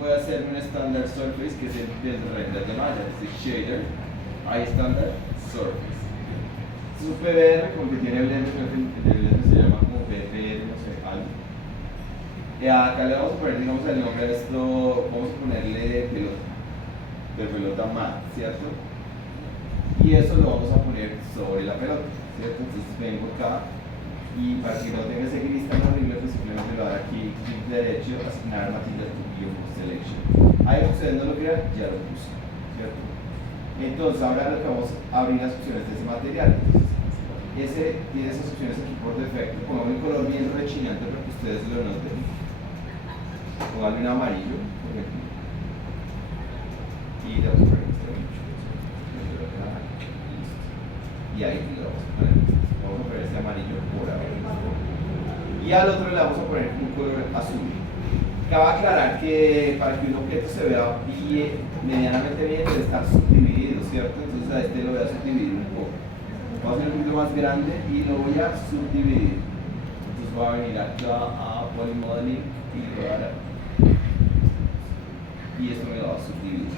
puede hacer un standard surface que es el del render de malla, es el shader, hay standard surface. Este es un PBR como que tiene Blender, creo que el Blender se llama como PBR, no sé, algo. Acá le vamos a poner, digamos, el nombre de esto, vamos a ponerle pelota, de pelota mat, ¿cierto? Y eso lo vamos a poner sobre la pelota, ¿cierto? Entonces vengo acá y para que no tenga ese gris tan horrible, pues simplemente lo daré aquí, clic derecho, asignar material to viewport selection. Ahí ustedes no lo crean, ya lo puse, ¿cierto? Entonces ahora lo que vamos a abrir las opciones de ese material. Entonces, ese tiene esas opciones aquí por defecto. Pongamos un color bien rechinante para que ustedes lo noten. Pónganle un amarillo, por ejemplo. Y le vamos a poner este amarillo. Y ahí le vamos a poner. Vamos a poner este amarillo por ahora. Y al otro le vamos a poner un color azul. Cabe aclarar que para que un objeto se vea bien, medianamente bien, debe estar subdividido, ¿cierto? Entonces a este lo voy a subdividir un poco. Voy a hacer un poquito más grande y lo voy a subdividir. Entonces voy a venir acá a Polymodeling y le voy a dar. Y esto me lo va a subdividir.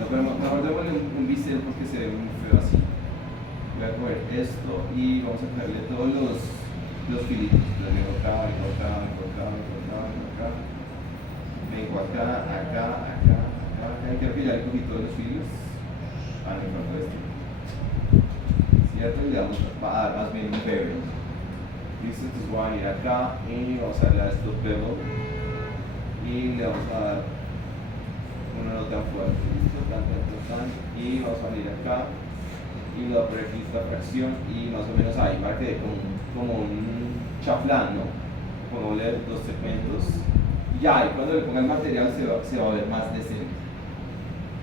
Mejor démosle un bisel porque se ve muy feo así. Voy a coger esto y vamos a cogerle todos los filitos. Los vengo acá, vengo acá, vengo acá, vengo acá, vengo acá. Vengo acá, acá, acá, acá, acá. Quiero que ya le cogí todos los filos. Me falta este. ¿Cierto? Y le vamos a dar más bien un bevel. Listo, entonces voy a venir acá y vamos a darle a estos bevel. Y le vamos a dar uno no tan fuerte. Listo, tan. Y vamos a venir acá. Y le voy a poner aquí esta fracción. Y más o menos ahí para que dé como un chaflán, ¿no? Pongámosle dos segmentos. Ya, y cuando le ponga el material se va a ver más decente.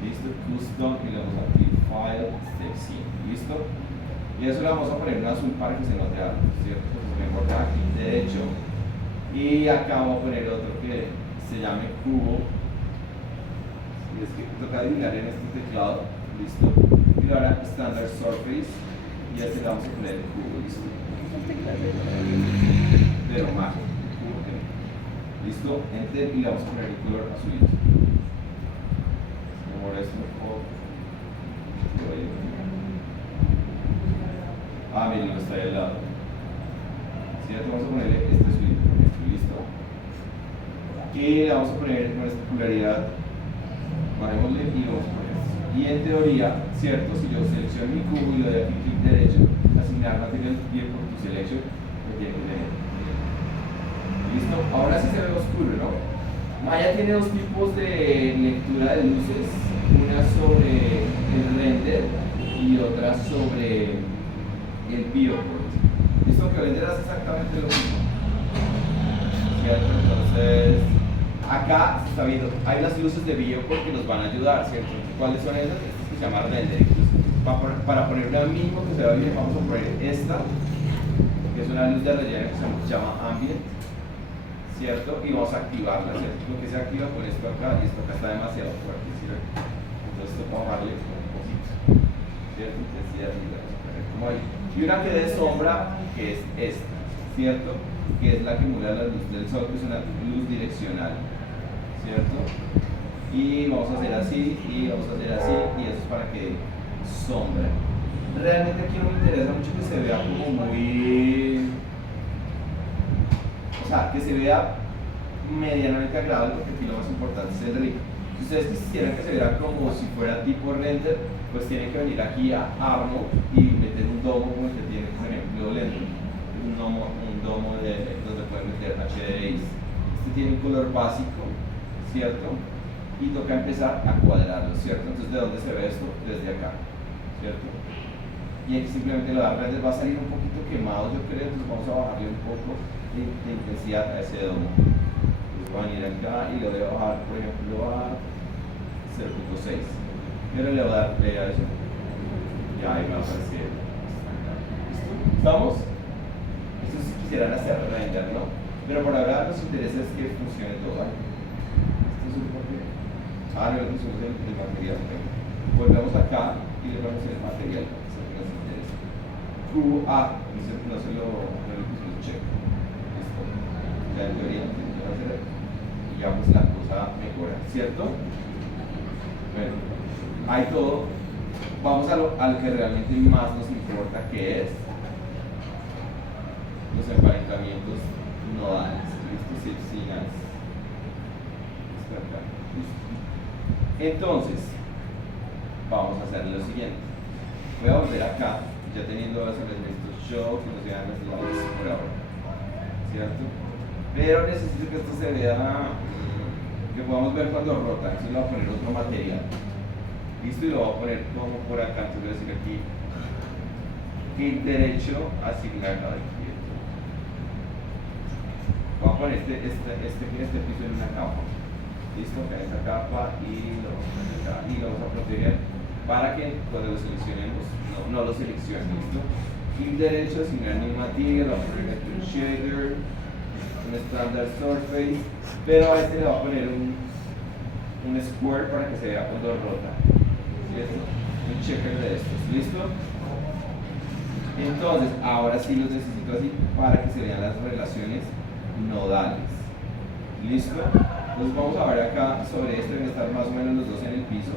Listo, custom y le vamos a abrir file, step scene. Listo. Y eso le vamos a poner un azul para que se note algo, ¿cierto? Entonces me corta aquí derecho. Y acá vamos a poner otro que se llame cubo. Y es que toca adivinar en este teclado. Listo. Y ahora standard surface. Y a este le vamos a poner el cubo. Listo. De lo mágico. Listo, enter y le vamos a poner el color azulito. Como esto un poco. Miren, no está ahí al lado. ¿Cierto? Vamos a ponerle este azulito, por ejemplo, listo. Y le vamos a poner nuestra polaridad. Bajémosle y vamos a poner esto. Y en teoría, ¿cierto? Si yo selecciono mi cubo y le doy aquí clic derecho, asignar material bien por tu selection, me tiene que tener. ¿Listo? Ahora sí se ve oscuro, ¿no? Maya tiene dos tipos de lectura de luces, una sobre el render y otra sobre el viewport. ¿Listo? Que Blender hace exactamente lo mismo. ¿Cierto? Entonces, acá se está viendo, hay unas luces de viewport que nos van a ayudar, ¿cierto? ¿Cuáles son esas? Estas que se llama render. Entonces, para poner una mínimo que se vea bien, vamos a poner esta, que es una luz de relleno que se llama ambient. ¿Cierto? Y vamos a activarla, ¿cierto? Lo que se activa con esto acá y esto acá está demasiado fuerte, ¿cierto? Entonces esto vamos a darle un poquito, ¿cierto? Intensidad y vamos a poner como ahí. Y una que dé sombra, que es esta, ¿cierto? Que es la que emula la luz del sol, que es una luz direccional, ¿cierto? Y vamos a hacer así, y vamos a hacer así, y eso es para que dé sombra. Realmente aquí no me interesa mucho que se vea como muy... O sea, que se vea medianamente agradable, porque aquí lo más importante es el ritmo. Si ustedes quisieran que se viera como si fuera tipo render, pues tienen que venir aquí a Armor y meter un domo como el que tiene, por ejemplo, Blender. Un domo donde pueden meter HDRIs. Este tiene un color básico, ¿cierto? Y toca empezar a cuadrarlo, ¿cierto? Entonces, ¿de dónde se ve esto? Desde acá, ¿cierto? Y aquí simplemente lo va a salir un poquito quemado, yo creo, entonces vamos a bajarle un poco de intensidad a ese domo. Entonces voy a venir acá y le voy a bajar, por ejemplo, a 0.6. Pero le voy a dar play a eso. Ya ahí me va a aparecer. ¿Listo? ¿Estamos? Esto si quisieran hacer render, ¿no? Pero por ahora nos interesa es que funcione todo. ¿Vale? Esto es un poco. No le pusimos el material. Volvemos acá y le ponemos el material. Eso es lo que nos interesa. QA, no le pusimos check. Listo. Ya en teoría no tiene que hacer. Y ya pues la cosa. cosa mejora, ¿cierto? Bueno, hay todo. Vamos al que realmente más nos importa, que es los emparentamientos nodales. ¿Listo? Sepsinas. Entonces, vamos a hacer lo siguiente. Voy a volver acá, ya teniendo los elementos show, que nos llevan los lados por ahora, ¿cierto? Pero necesito que esto se vea, que podamos ver cuando rota. Entonces le voy a poner otro material. Listo, y lo voy a poner como por acá. Entonces voy a decir aquí, clic derecho, asignar la quieto. Voy a poner este piso en una capa. Listo, acá en esta capa y lo vamos a poner acá y lo vamos a proteger para que cuando lo seleccionemos no lo seleccione. Listo, clic derecho, asignar new material, vamos a poner aquí un shader, un standard surface, pero a este le voy a poner un square para que se vea cuando rota. ¿Cierto? Un checker de estos. ¿Listo? Entonces, ahora sí los necesito así para que se vean las relaciones nodales. ¿Listo? Entonces vamos a ver acá sobre esto, deben estar más o menos los dos en el piso,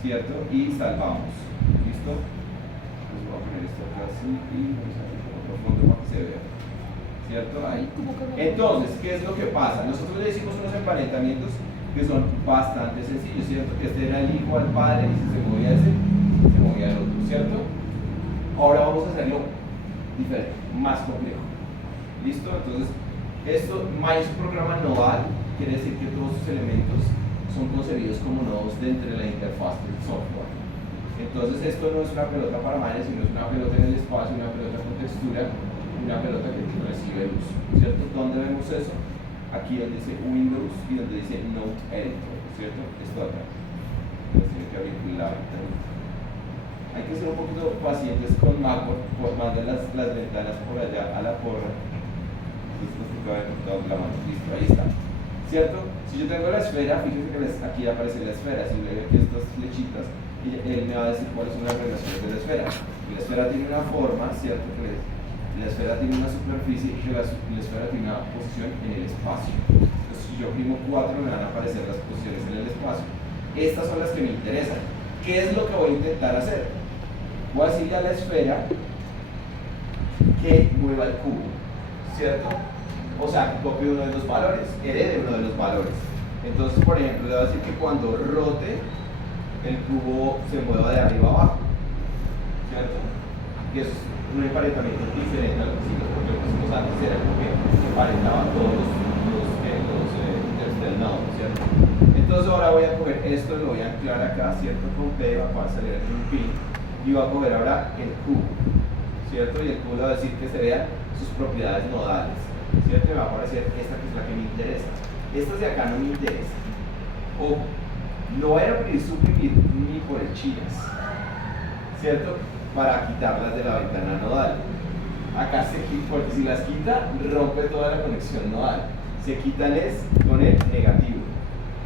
¿cierto? Y salvamos. ¿Listo? Entonces voy a poner esto acá así y vamos a poner otro fondo para que se vea. ¿Cierto? Ahí. Entonces, ¿qué es lo que pasa? Nosotros le hicimos unos emparentamientos que son bastante sencillos, ¿cierto? Que este era el hijo al padre y si se movía ese, se movía el otro, ¿cierto? Ahora vamos a hacerlo diferente, más complejo. ¿Listo? Entonces, esto, es un programa nodal, quiere decir que todos sus elementos son concebidos como nodos dentro de la interfaz del software. Entonces, esto no es una pelota para mares, sino es una pelota en el espacio, una pelota con textura, una pelota que recibe luz, ¿cierto? ¿Dónde vemos eso? Aquí donde dice Windows y donde dice Node Editor, ¿cierto? Esto acá. Entonces tiene que abrir la ventana. Hay que ser un poquito pacientes con Mac, manden las ventanas por allá a la porra. Listo, porque va a haber cortado la mano. Listo, ahí está. ¿Cierto? Si yo tengo la esfera, fíjense que aquí aparece la esfera. Si ve aquí estas flechitas, él me va a decir cuáles son las relaciones de la esfera. La esfera tiene una forma, ¿cierto? La esfera tiene una superficie y la esfera tiene una posición en el espacio. Entonces, si yo primo 4, me van a aparecer las posiciones en el espacio. Estas son las que me interesan. ¿Qué es lo que voy a intentar hacer? Voy a decirle a la esfera que mueva el cubo, ¿cierto? O sea, que copie uno de los valores, herede uno de los valores. Entonces, por ejemplo, le voy a decir que cuando rote, el cubo se mueva de arriba a abajo, ¿cierto? Y eso es un emparentamiento diferente a lo que hicimos, porque lo que hicimos antes era como que emparentaba todos los del nodo, ¿cierto? Entonces ahora voy a coger esto y lo voy a anclar acá, ¿cierto? Con P, va a salir aquí un pin, y voy a coger ahora el cubo, ¿cierto? Y el cubo le va a decir que se vean sus propiedades nodales, ¿cierto? Y me va a aparecer esta que es la que me interesa. Estas de acá no me interesan. Ojo, no voy a pedir suprimir ni por el chinas, ¿cierto? Para quitarlas de la ventana nodal. Acá se quita, porque si las quita, rompe toda la conexión nodal. Se quitan es con el negativo,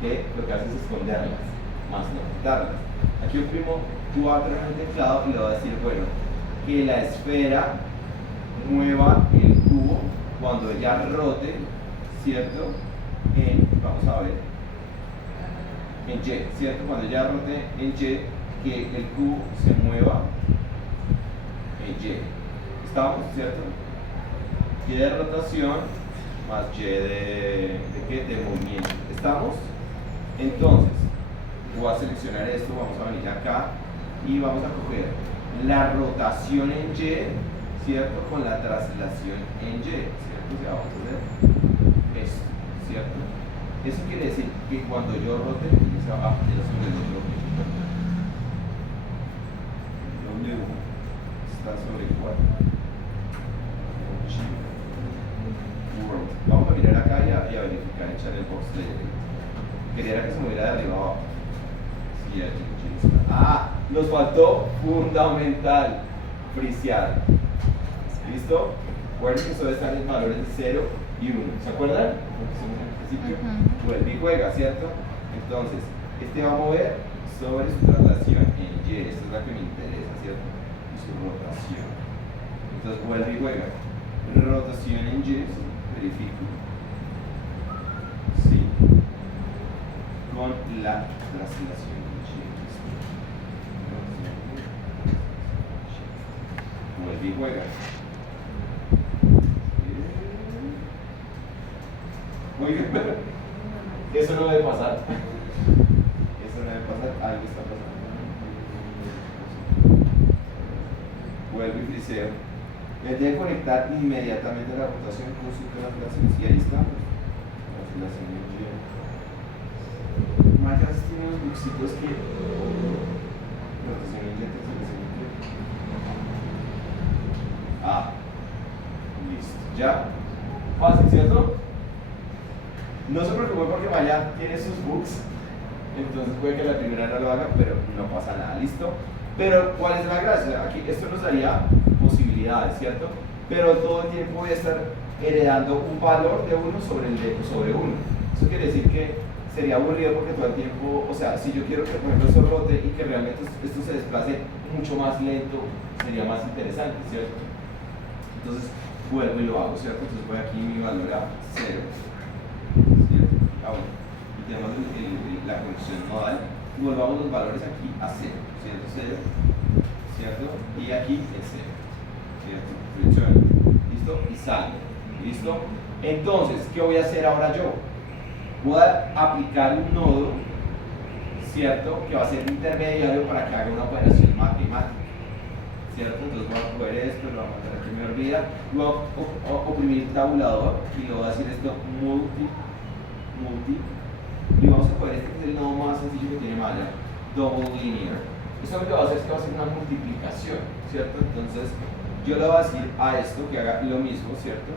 que lo que hace es esconderlas, más no quitarlas. Aquí oprimo 4 en el teclado y le voy a decir, bueno, que la esfera mueva el cubo cuando ella rote, ¿cierto? Vamos a ver, en Y, ¿cierto? Cuando ella rote en Y, que el cubo se mueva en Y. ¿Estamos, cierto? Y de rotación más Y de movimiento. ¿Estamos? Entonces, voy a seleccionar esto, vamos a venir acá y vamos a coger la rotación en Y, ¿cierto? Con la traslación en Y, ¿cierto? O sea, vamos a hacer esto, ¿cierto? Eso quiere decir que cuando yo rote, se va a poner sobre el otro. W está sobre 4. Vamos a mirar acá y a verificar, echar el box de quería que se moviera de arriba abajo. Sí, nos faltó fundamental, frisear. ¿Listo? Recuerden que solo están en valores de 0 y 1. ¿Se acuerdan? Vuelve y juega, ¿cierto? Entonces, este va a mover sobre su traslación en Y. Esta es la que me interesa, ¿cierto? Y su rotación. Entonces, vuelve y juega. Rotación en Y, verifico. Sí. la traslación de Y. Vuelve y juega. Muy bien, pero eso no debe pasar. Eso no debe pasar, algo está pasando. Vuelve y friseo. Él debe conectar inmediatamente la rotación con su translación. Y ahí estamos. Translación en Y. Mayas tiene unos buxitos que. Rotación en Y, translación en Y. Ah, listo. Ya. Fácil, ¿cierto? No se preocupen porque Maya tiene sus bugs, entonces puede que la primera no lo haga, pero no pasa nada, ¿listo? Pero, ¿cuál es la gracia? Aquí esto nos daría posibilidades, ¿cierto? Pero todo el tiempo voy a estar heredando un valor de uno sobre uno. Eso quiere decir que sería aburrido porque todo el tiempo, o sea, si yo quiero que por ejemplo esto rote y que realmente esto se desplace mucho más lento, sería más interesante, ¿cierto? Entonces, vuelvo y lo hago, ¿cierto? Entonces voy aquí y mi valor a 0. ¿Cierto? Ahora, y tenemos la conexión nodal, y volvamos los valores aquí a 0, ¿cierto? 0, ¿cierto? Y aquí es 0, ¿cierto? Return, ¿listo? Y salgo, ¿listo? Entonces, ¿qué voy a hacer ahora yo? Voy a aplicar un nodo, ¿cierto? Que va a ser intermediario para que haga una operación matemática, ¿cierto? Entonces voy a coger esto, lo voy a mandar aquí, me olvida, voy a oprimir el tabulador y le voy a decir esto multi, y vamos a coger este que es el nodo más sencillo que tiene Maya, double linear. Esto lo que va a hacer es que va a hacer una multiplicación, ¿cierto? Entonces yo le voy a decir a esto que haga lo mismo, ¿cierto?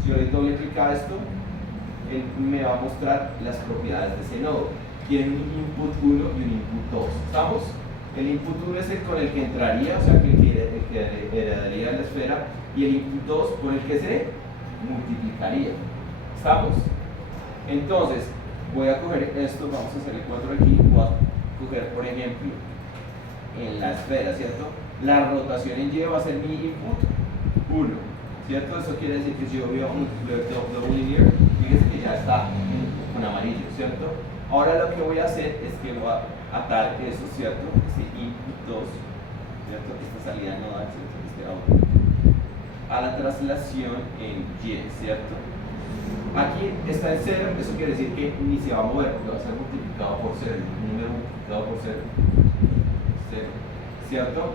Si yo le doble clic a esto, él me va a mostrar las propiedades de ese nodo. Tiene un input 1 y un input 2. ¿Estamos? El input 1 es el con el que entraría, o sea, el que heredaría la esfera, y el input 2 con el que se multiplicaría. ¿Estamos? Entonces, voy a coger esto, vamos a hacer el 4 aquí, voy a coger, por ejemplo, en la esfera, ¿cierto? La rotación en Y va a ser mi input 1, ¿cierto? Eso quiere decir que si yo veo un double linear, fíjense que ya está con amarillo, ¿cierto? Ahora lo que voy a hacer es que voy a atar eso, ¿cierto? Este input 2, ¿cierto? Esta salida nodal, ¿cierto? Este output, a la traslación en Y, ¿cierto? Aquí está en 0, eso quiere decir que ni se va a mover, porque va a ser multiplicado por 0, un número multiplicado por 0, 0, ¿cierto?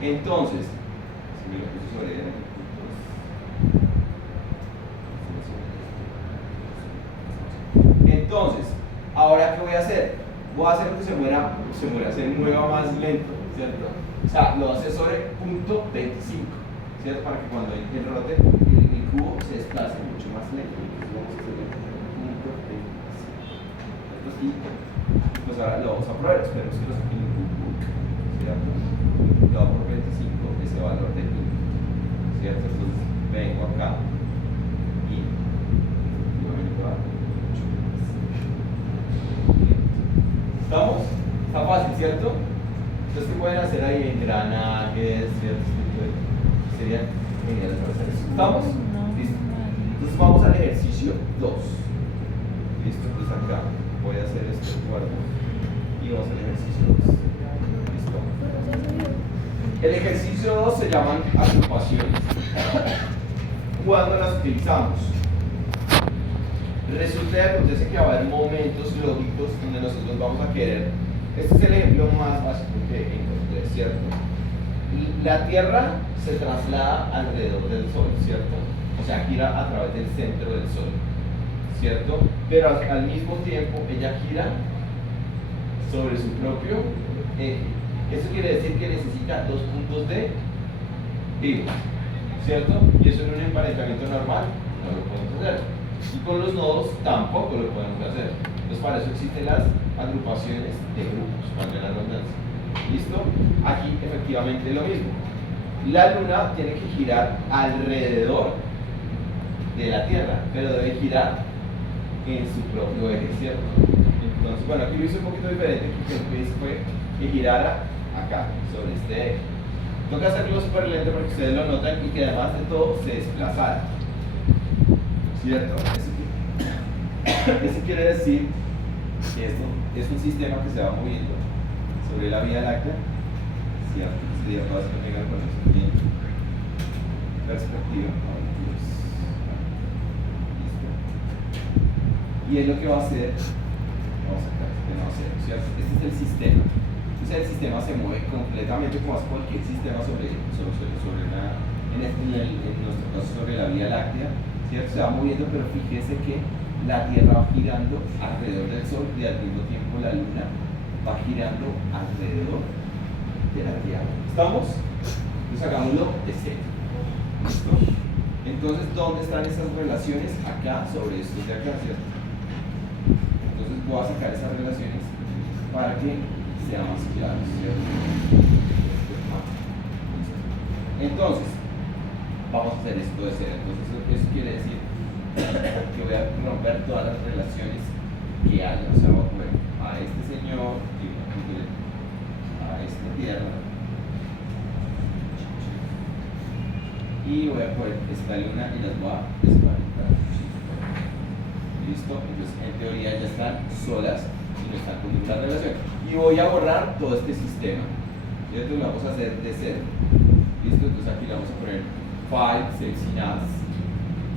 Entonces, si me lo puse sobre él, entonces, ahora ¿qué voy a hacer? Voy a hacer que se mueva más lento, ¿cierto? O sea, lo hace sobre punto 25, ¿cierto? Para que cuando el rote, el cubo se desplace mucho más lento. Entonces vamos a hacer punto 25. Y pues ahora lo vamos a probar, esperemos que lo saquen en un cubo, ¿cierto? Multiplicado por 25, ese valor de pi, ¿cierto? Entonces vengo acá y efectivamente va mucho más. ¿Estamos? Está fácil, ¿cierto? Entonces, ¿qué pueden hacer ahí? Engranajes, ¿cierto? Sería genial hacer eso. ¿Estamos? Listo. Entonces vamos al ejercicio 2. Listo, pues acá voy a hacer este cuarto y vamos al ejercicio 2. Listo. El ejercicio 2 se llaman agrupaciones. ¿Cuándo las utilizamos? Resulta y acontece que va a haber momentos lógicos donde nosotros vamos a querer. Este es el ejemplo más básico que encontré, ¿cierto? La Tierra se traslada alrededor del Sol, ¿cierto? O sea, gira a través del centro del Sol, ¿cierto? Pero al mismo tiempo ella gira sobre su propio eje. Eso quiere decir que necesita dos puntos de pivot, ¿cierto? Y eso en un emparentamiento normal no lo podemos hacer. Y con los nodos tampoco lo podemos hacer. Entonces para eso existen las agrupaciones de grupos, valga la redundancia. ¿Listo? Aquí efectivamente lo mismo. La Luna tiene que girar alrededor de la Tierra, pero debe girar en su propio eje, ¿cierto? Entonces, bueno, aquí lo hice un poquito diferente, porque lo que hice fue que girara acá, sobre este eje. Tengo que hacerlo súper lento para que ustedes lo noten y que además de todo se desplazara, ¿cierto? Eso quiere decir Esto es un sistema que se va moviendo sobre la Vía Láctea, ¿cierto? Sería fácil que tengan con eso bien perspectiva. Listo. Y es lo que va a hacer, vamos a sacar este no hacer, ¿cierto? Este es el sistema. Entonces el sistema se mueve completamente como hace cualquier sistema en nuestro caso sobre la Vía Láctea, ¿cierto? Se va moviendo, pero fíjese que la Tierra va girando alrededor del Sol y al mismo tiempo la Luna va girando alrededor de la Tierra. ¿Estamos? Entonces hagámoslo de cero. ¿Listo? Entonces, ¿dónde están esas relaciones? Acá, sobre estos de acá, ¿cierto? Entonces voy a sacar esas relaciones para que sea más claro, ¿cierto? Entonces, vamos a hacer esto de cero. Entonces, eso quiere decir que voy a romper todas las relaciones que haya. O sea, voy a poner a este señor y voy a poner a esta tierra y voy a poner esta luna y las voy a desconectar. ¿Listo? Entonces, en teoría ya están solas y no están con ninguna relación. Y voy a borrar todo este sistema. ¿Cierto? Lo vamos a hacer de cero. ¿Listo? Entonces aquí le vamos a poner file, save sin as.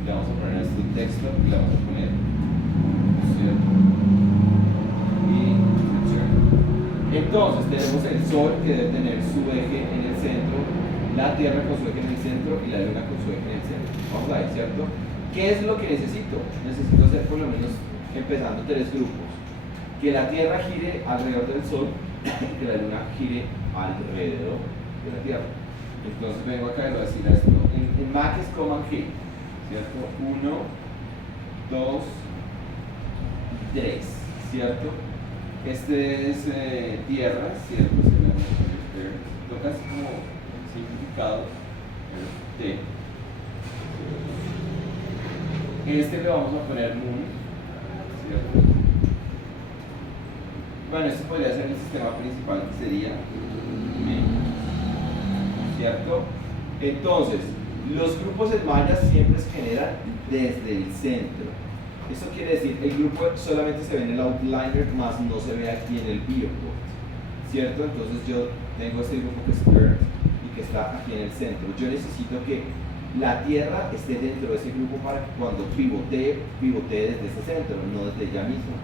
Le vamos a poner este texto y le vamos a poner ¿cierto? Y entonces tenemos el Sol que debe tener su eje en el centro, la Tierra con su eje en el centro y la Luna con su eje en el centro. Vamos a ver, ¿cierto? ¿Qué es lo que necesito? Necesito hacer por lo menos empezando 3 grupos. Que la Tierra gire alrededor del Sol y que la Luna gire alrededor de la Tierra. Entonces vengo acá y voy a decir esto. En Mac es Command G. ¿Cierto? 1, 2, 3, ¿cierto? Este es tierra, ¿cierto? Toca así como simplificado. T. Este le vamos a poner moon, ¿cierto? Bueno, este podría ser el sistema principal que sería ¿cierto? Entonces, los grupos en mallas siempre se generan desde el centro. Esto quiere decir, el grupo solamente se ve en el outliner, más no se ve aquí en el viewport, ¿cierto? Entonces yo tengo este grupo que es Earth y que está aquí en el centro. Yo necesito que la Tierra esté dentro de ese grupo para que cuando pivotee desde ese centro, no desde ella misma,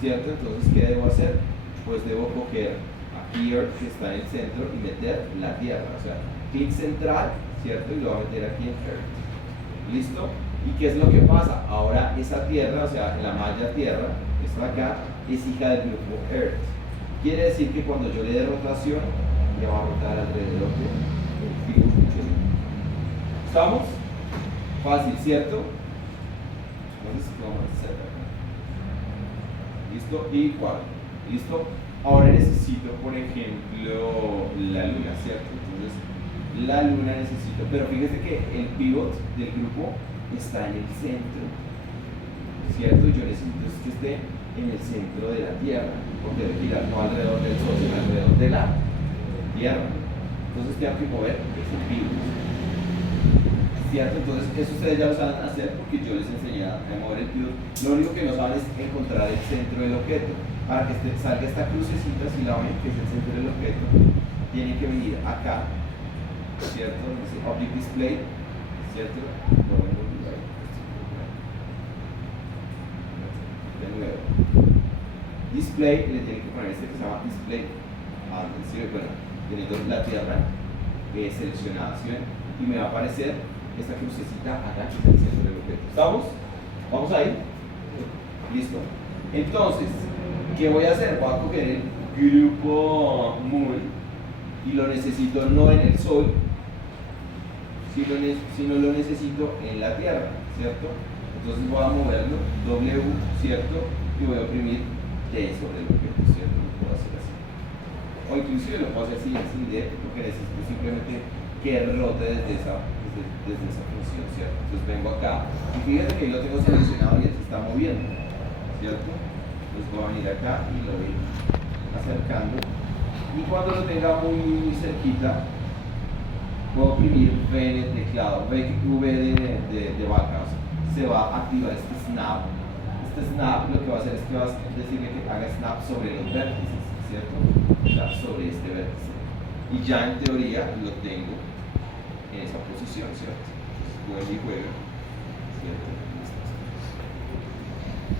¿cierto? Entonces, ¿qué debo hacer? Pues debo coger aquí Earth, que está en el centro, y meter la Tierra, o sea, clic central, ¿cierto? Y lo voy a meter aquí en Earth. ¿Listo? ¿Y qué es lo que pasa? Ahora esa Tierra, o sea, la malla Tierra, esta de acá, es hija del grupo Earth. Quiere decir que cuando yo le dé rotación, ya va a rotar alrededor del pivot. ¿Estamos? Fácil, ¿cierto? Entonces, vamos a hacer acá. ¿Listo? Y 4. ¿Listo? Ahora necesito, por ejemplo, la luna, ¿cierto? Entonces, la luna necesito, pero fíjese que el pivot del grupo está en el centro, ¿cierto? Yo necesito que esté en el centro de la Tierra, porque debe girar no alrededor del Sol, sino alrededor de la Tierra. Entonces tengo que mover ese pivot, ¿cierto? Entonces eso ustedes ya lo saben hacer porque yo les enseñé a mover el pivot. Lo único que no saben es encontrar el centro del objeto. Para que salga esta crucecita, si la ven, que es el centro del objeto, tiene que venir acá, ¿cierto? Dice Object Display, ¿cierto? De nuevo. Display, le tiene que poner este que se llama Display. Bueno, teniendo la Tierra seleccionada, ¿sí ven? Y me va a aparecer esta crucecita acá, que es el centro del objeto. ¿Estamos? ¿Vamos ahí? Listo. Entonces, ¿qué voy a hacer? Voy a coger el grupo Moon y lo necesito no en el Sol, sino lo necesito en la Tierra, ¿cierto? Entonces voy a moverlo, W, ¿cierto? Y voy a oprimir D sobre el objeto, ¿cierto? Lo puedo hacer así. O inclusive lo puedo hacer sin D, porque necesito simplemente que rote desde esa función, ¿cierto? Entonces vengo acá y fíjense que yo lo tengo seleccionado y él se está moviendo, ¿cierto? Entonces voy a venir acá y lo voy acercando, y cuando lo tenga muy cerquita puedo oprimir V en el teclado, V de vaca, o sea, se va a activar este snap Este snap lo que va a hacer es que va a decirle que haga snap sobre los vértices, ¿cierto? O sea, sobre este vértice. Y ya en teoría lo tengo en esa posición, ¿cierto? Entonces vuelve y juega, ¿cierto?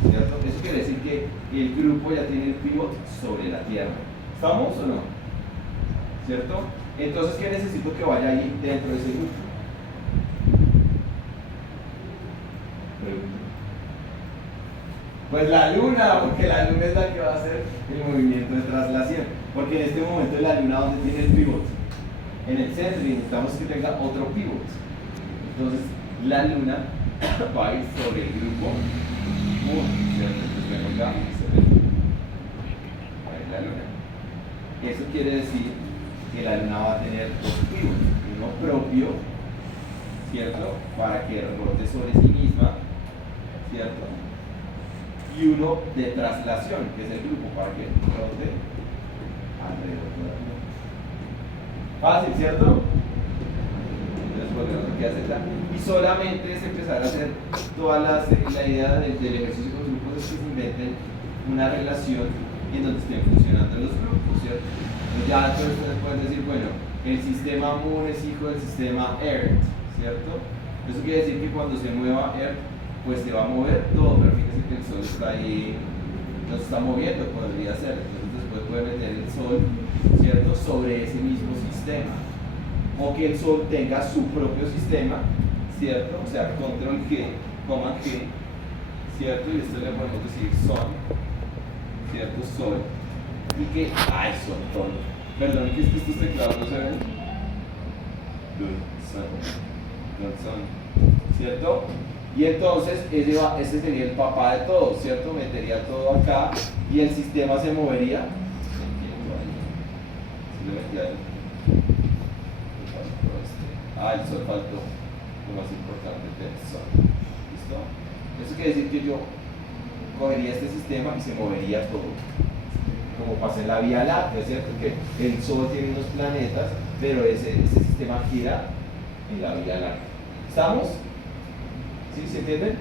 ¿Cierto? Eso quiere decir que el grupo ya tiene el pivot sobre la tierra. ¿Estamos o no? ¿Cierto? Entonces, ¿qué necesito que vaya ahí dentro de ese grupo? Pues la luna, porque la luna es la que va a hacer el movimiento de traslación. Porque en este momento la luna, ¿dónde tiene el pivot? En el centro, y necesitamos que tenga otro pivot. Entonces, la luna va a ir sobre el grupo 1, ¿cierto? Entonces vengo acá y se ve. Va a ir la luna. Eso quiere decir que la luna va a tener dos pivots, uno propio, ¿cierto? Para que rebote sobre sí misma, ¿cierto? Y uno de traslación, que es el grupo, para que rebote alrededor de la luna. Fácil, ¿cierto? Entonces volvemos aquí a Z. Y solamente es empezar a hacer todas la idea del ejercicio con grupos, es que se inventen una relación en donde estén funcionando los grupos, ¿cierto? Entonces ya entonces ustedes pueden decir, bueno, el sistema Moon es hijo del sistema Earth, ¿cierto? Eso quiere decir que cuando se mueva Earth, pues se va a mover todo, pero fíjense que el Sol está ahí, no se está moviendo, podría ser. Entonces después puede meter el Sol, ¿cierto?, sobre ese mismo sistema. O que el Sol tenga su propio sistema, ¿cierto? O sea, control G, coma G, ¿cierto? Y esto le podemos decir Sol, ¿cierto? Sol. Y que, ay, son tontos. Perdón, que es que estos teclados no se ven. Son, ¿cierto? Y entonces ese sería el papá de todo, ¿cierto? Metería todo acá y el sistema se movería. El Sol faltó. Lo más importante que es el Sol. ¿Listo? Eso quiere decir que yo cogería este sistema y se movería todo. Como pasa en la Vía Láctea, ¿cierto? Que el Sol tiene unos planetas, pero ese sistema gira en la Vía Láctea. ¿Estamos? ¿Sí? ¿Se entienden?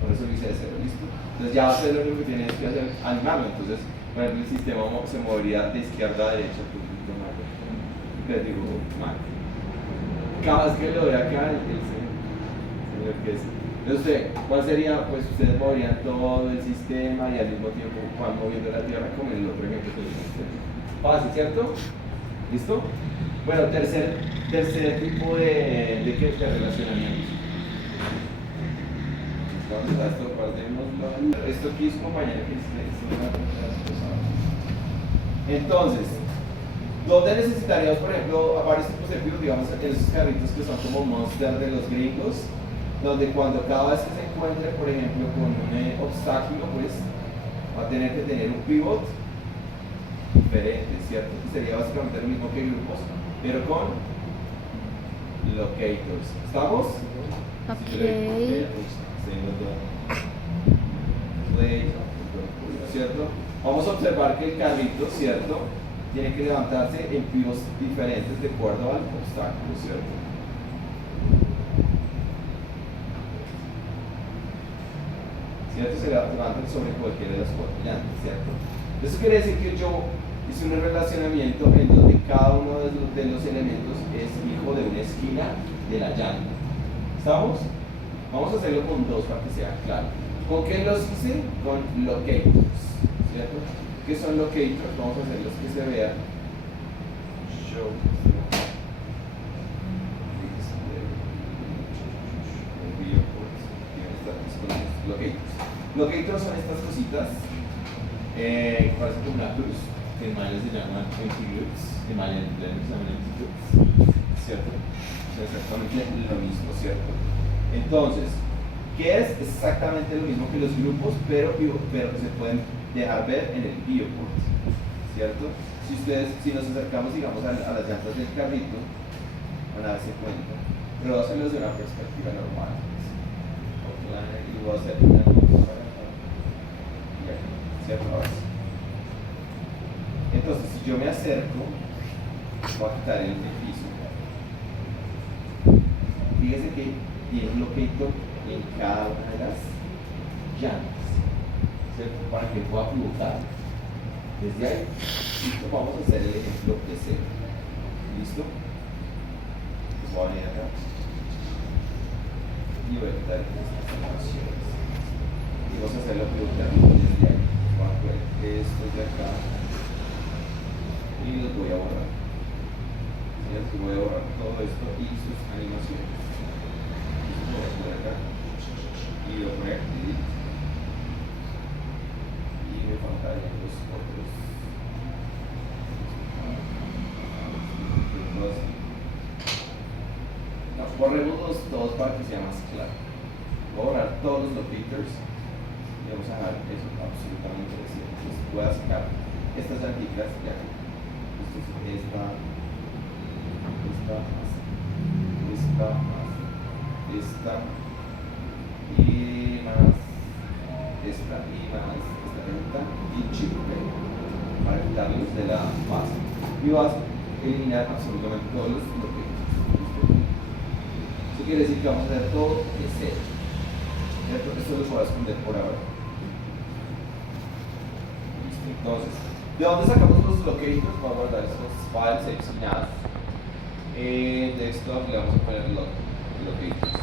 Por eso lo hice de cero, ¿listo? Entonces ya ustedes lo único que tienen que hacer es animarlo. Entonces, por ejemplo, el sistema se movería de izquierda a derecha, les digo, mal. Cada vez que lo ve acá, se enloquece. Entonces, ¿cuál sería? Pues ustedes moverían todo el sistema y al mismo tiempo van moviendo la Tierra como en el otro ejemplo que les mostré. Fácil, ¿cierto? ¿Listo? Bueno, tercer tipo de relacionamiento. Entonces, a esto guardémoslo. Esto aquí es compañero que entonces, ¿dónde necesitaríamos, por ejemplo, varios tipos de pivots? Digamos, esos carritos que son como Monster de los gringos, donde cuando cada vez que se encuentre, por ejemplo, con un obstáculo, pues va a tener que tener un pivot diferente, ¿cierto? Que sería básicamente lo mismo que grupos, pero con locators. ¿Estamos? Ok. ¿Cierto? Vamos a observar que el carrito, ¿cierto?, tiene que levantarse en pivots diferentes de acuerdo al obstáculo, ¿cierto? ¿Cierto? Se levantan sobre cualquiera de las cuatro llantas, ¿cierto? Eso quiere decir que yo hice un relacionamiento en donde cada uno de los elementos es hijo de una esquina de la llanta. ¿Estamos? Vamos a hacerlo con dos para que sea claro. ¿Con qué los hice? Con locators, ¿cierto? ¿Qué son locators? Vamos a hacerlos que se vean. Show. Locators. Locators son estas cositas que parecen como una cruz, que en Maya se llaman anti-groups, en Maya en inglés se llaman anti-groups, ¿cierto? Es exactamente lo mismo, ¿cierto? Entonces, ¿qué es? Exactamente lo mismo que los grupos, pero que se pueden dejar ver en el bioport, ¿cierto? Si nos acercamos, digamos, a las llantas del carrito, van a darse cuenta, pero voy a hacerlo desde una perspectiva normal. Y voy a hacer una ¿cierto? Entonces, si yo me acerco, voy a quitar el piso. Fíjese que tiene un locator en cada una de las llantas. ¿cierto? Para que pueda pivotar. Desde ahí, listo, vamos a hacer el ejemplo de cero. ¿Listo? Pues voy a venir acá y voy a quitar estas animaciones. Y vamos a hacerlo pivotar desde ahí. Voy a poner estos de acá y los voy a borrar. ¿Cierto? Voy a borrar todo esto y sus animaciones. Listo, voy a poner acá y voy a poner delete. Y me faltarían los otros. Nos borremos todos para que sea más claro. Voy a borrar todos los locators y vamos a dejar eso absolutamente vacío. Entonces voy a sacar estas llanticas de aquí. Esta y más esta llanta y chip para quitarlos de la base. Y vas a eliminar absolutamente todos los locators. Eso quiere decir que vamos a hacer todo de cero. Esto lo voy a esconder por ahora. Listo. Entonces, ¿de dónde sacamos los locators? Vamos a guardar estos files seleccionados. Desktop le vamos a poner locators.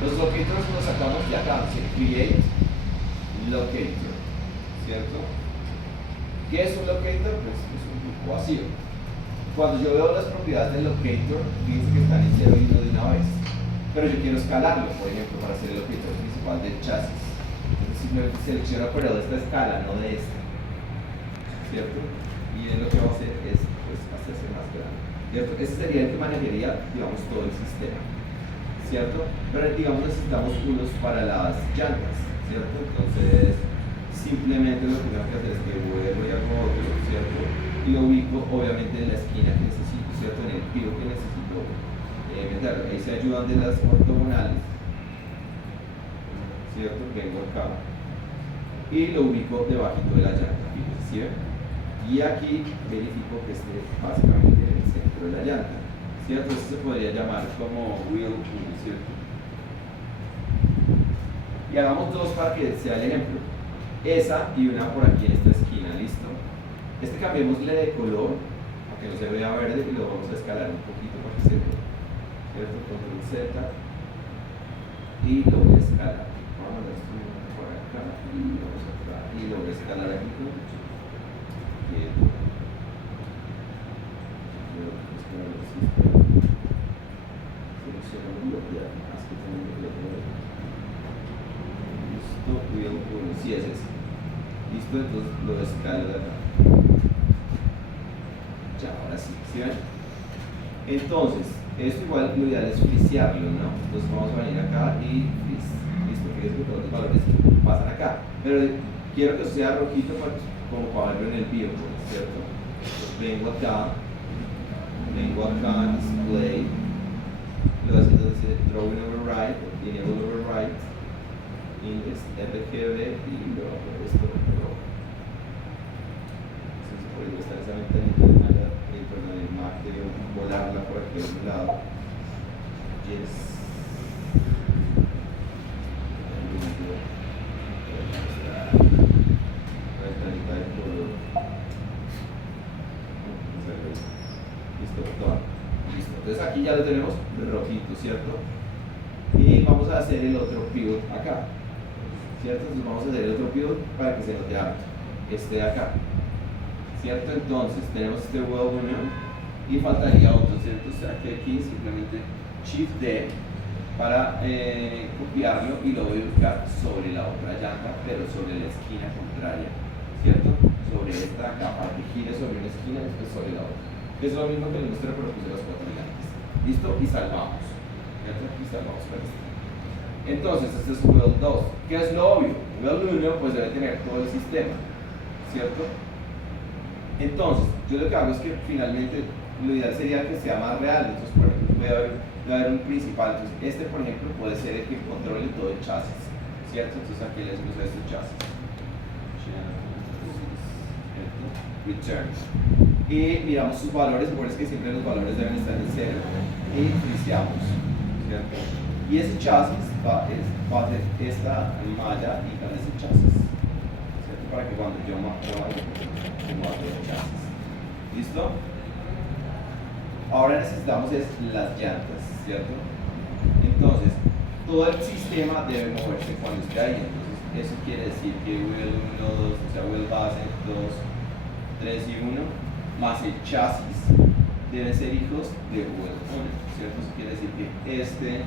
Los locators los sacamos de acá. Se create locator. ¿Cierto? ¿Qué es un locator? Pues es un grupo vacío. Cuando yo veo las propiedades del locator, fíjense que están en 0 y 1 de una vez. Pero yo quiero escalarlo, por ejemplo, para hacer el locator principal del chasis. Entonces simplemente selecciono, pero de esta escala, no de esta. ¿Cierto? Y lo que va a hacer es pues, hacerse más grande. ¿Cierto? Ese sería el que manejaría, digamos, todo el sistema. ¿Cierto? Pero digamos necesitamos unos para las llantas. ¿Cierto? Entonces, simplemente lo que tengo que hacer es que vuelvo y hago otro, ¿cierto? Y lo ubico obviamente en la esquina que necesito, ¿cierto? En el pivot que necesito meterlo. Ahí se ayudan de las ortogonales, ¿cierto? Vengo acá y lo ubico debajito de la llanta, fíjense, ¿sí ven? Y aquí verifico que esté básicamente en el centro de la llanta, ¿cierto? Esto se podría llamar como wheel 1, ¿cierto? Y hagamos dos para que sea el ejemplo. Esa y una por aquí en esta esquina, ¿listo? Cambiémosle de color para que no se vea verde y lo vamos a escalar un poquito para que se vea, ¿cierto? Control Z y lo voy a escalar. Vamos a mandar esto por acá y vamos a traer y lo voy a escalar aquí con quieto. Selecciono bloquear, más que tengo que bloquear. Listo, wheel 1, sí es ese. Listo, entonces lo escalo de acá. Ya, ahora sí, ¿sí ven? Entonces, esto igual lo ideal es frisearlo, ¿no? Entonces vamos a venir acá y listo, que es que todos los valores pasan acá. Pero quiero que sea rojito como para verlo en el bio, ¿cierto? Entonces vengo acá, display, luego dice drawing override, linear override, index RGB y luego esto rojo. Entonces por ahí está esa ventanita del Mac de volarla por aquí a un lado. Yes. Ventanita de color. Listo, todo. Listo. Entonces aquí ya lo tenemos rojito, ¿cierto? Y vamos a hacer el otro pivot acá, ¿cierto? Entonces vamos a hacer el otro pivot para que se note harto. Este de acá, ¿cierto? Entonces tenemos este weld 1 y faltaría otro, ¿cierto? O sea que aquí simplemente Shift D para copiarlo y lo voy a ubicar sobre la otra llanta, pero sobre la esquina contraria, ¿cierto? Sobre esta acá, para que gire sobre una esquina y después sobre la otra. Es lo mismo que le muestre, pero puse las 4 llantas. ¿Listo? Y salvamos. ¿Cierto? Y salvamos para esto. Entonces, este es weld 2. ¿Qué es lo obvio? Weld 1 pues debe tener todo el sistema, ¿cierto? Entonces, yo lo que hago es que finalmente lo ideal sería que sea más real. Entonces, por ejemplo, puede haber un principal. Entonces, este, por ejemplo, puede ser el que controle todo el chasis, ¿cierto? Entonces, aquí le decimos a este chasis. Return. Y miramos sus valores, por eso es que siempre los valores deben estar en 0. Y friseamos, ¿cierto? Y ese chasis va a ser esta malla hija de ese chasis, ¿cierto? Para que cuando yo mueva el chasis. ¿Listo? Ahora necesitamos es las llantas, ¿cierto? Entonces, todo el sistema debe moverse cuando esté ahí. Entonces, eso quiere decir que wheel 1, 2, o sea, wheel base 2, 3 y 1, más el chasis, deben ser hijos de wheel 1, ¿cierto? Eso quiere decir que este